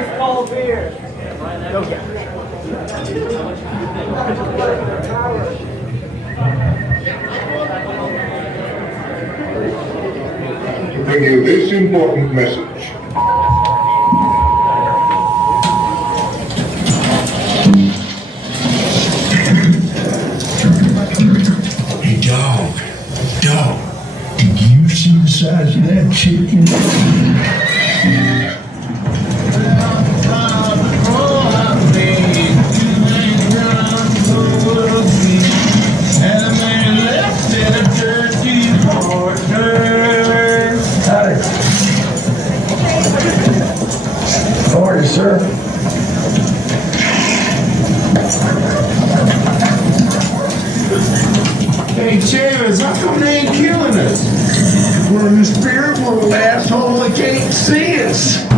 To bring you this important message. Hey, dog, did you see the size of that chicken? How are you, sir? Hey, Chavez, how come they ain't killing us? We're in the spirit world, asshole. They can't see us.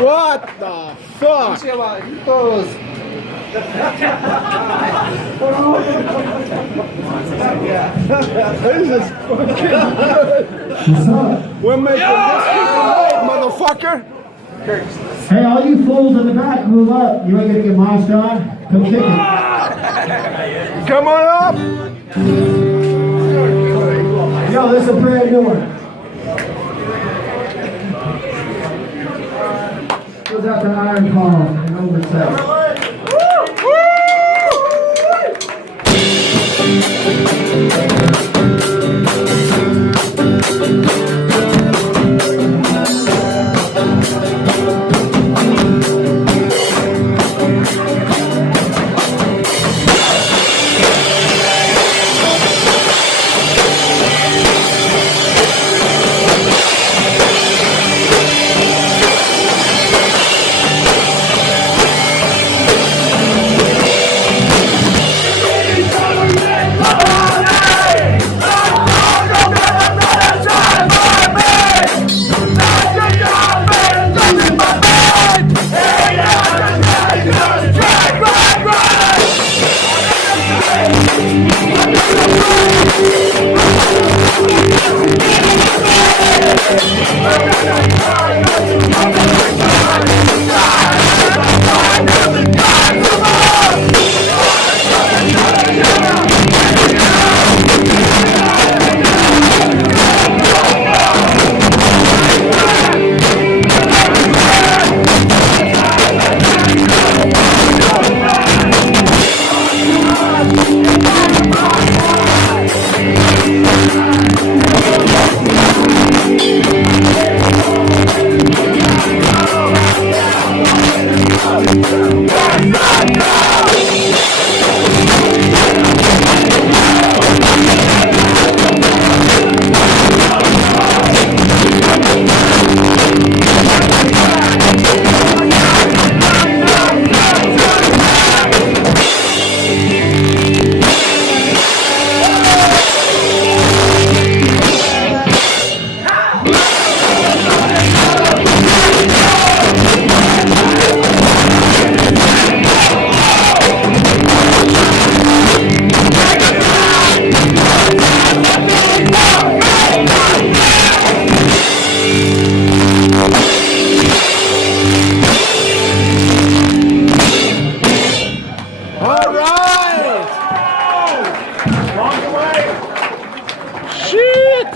What the fuck? This is fucking good. We're making this tonight, motherfucker. Hey, all you fools in the back, move up. You ain't gonna get moshed on? Come kick it. Come on up. Yo, this is a brand new one. Goes out to Iron Paul and Overset. All right. Shit.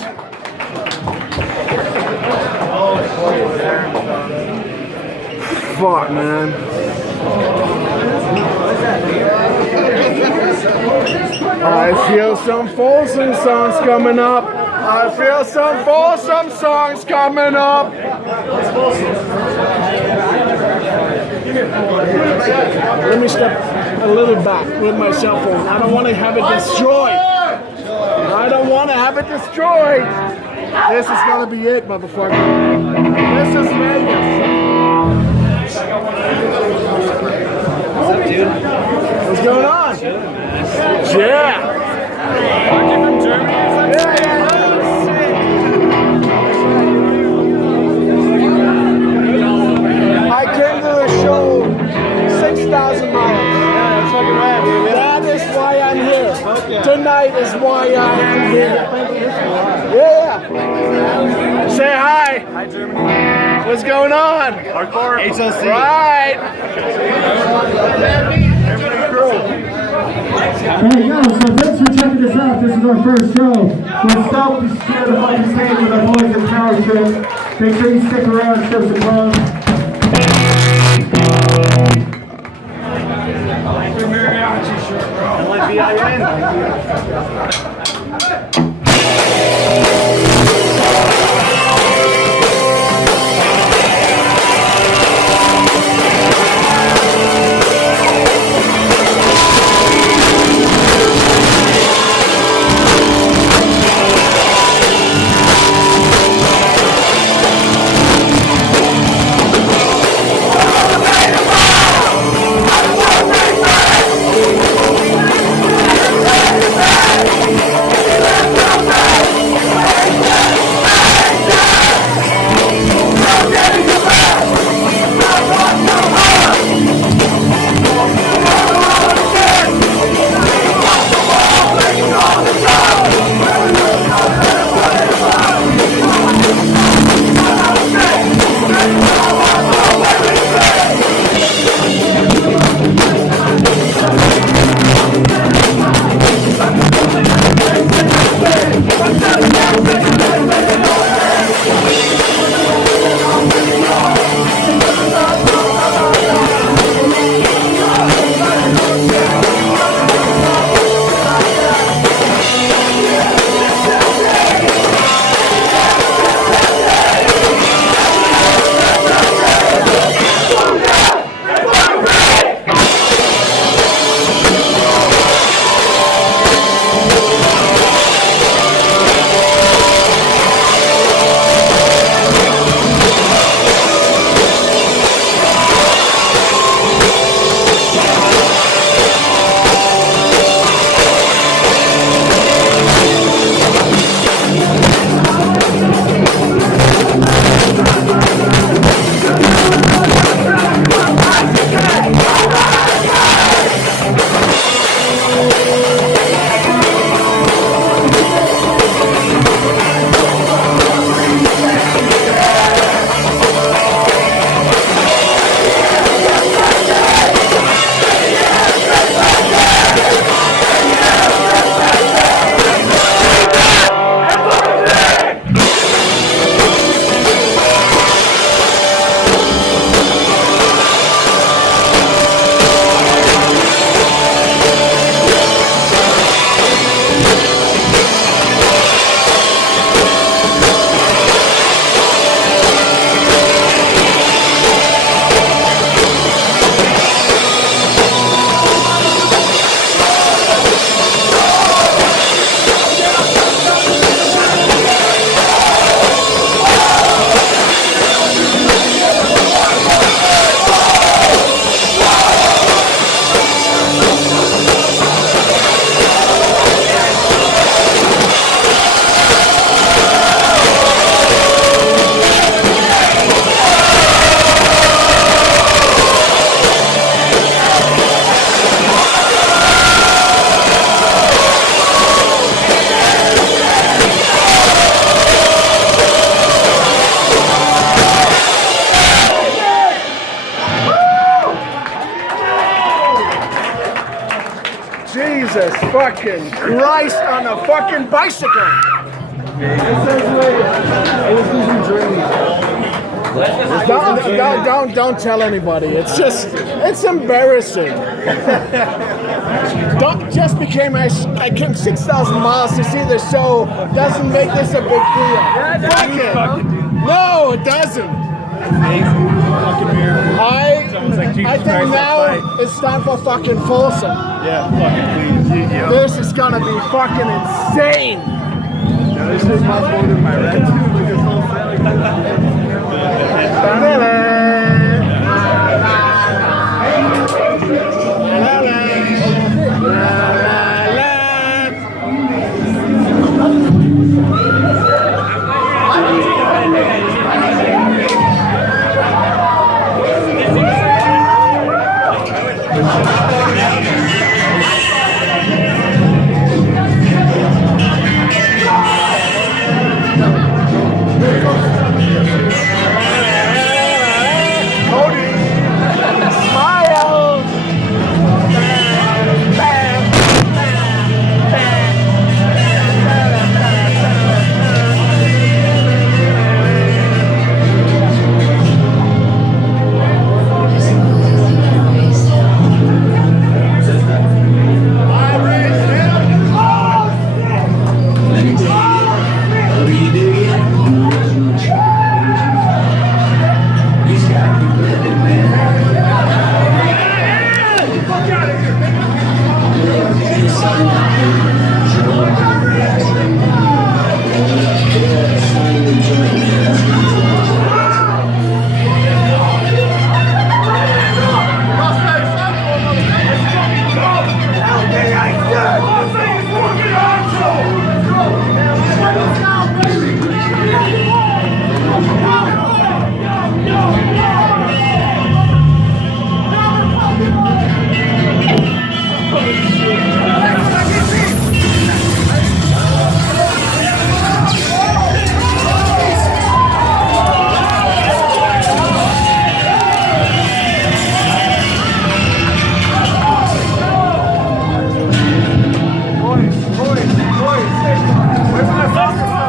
Fuck, man. I feel some Folsom songs coming up. I feel some Folsom songs coming up. Let me step a little back with my cell phone. I don't want to have it destroyed. I don't want to have it destroyed. This is gonna be it, motherfucker. This is Vegas. What's up, dude? What's going on? Yeah. Aren't you from Germany or something? I came to the show 6,000 miles. Yeah, that's fucking rad, dude. That is why I'm here. Okay. Tonight is why I am here. Yeah. Say hi. Hi, Germany. What's going on? Hardcore. HLC. Right. There you go. So thanks for checking this out. This is our first show. We're stoked to share the fucking stage with our boys in Power Trip. Make sure you stick around, show some love. Hey! Jesus fucking Christ on a fucking bicycle. Don't tell anybody. It's just, it's embarrassing. Don't just became I came 6,000 miles to see the show. Doesn't make this a big deal. Fuck it. No, it doesn't. I think now it's time for fucking Folsom. Yeah, fucking please. This is gonna be fucking insane. Yeah, this is much more than my red. Look at full Where's my focus on?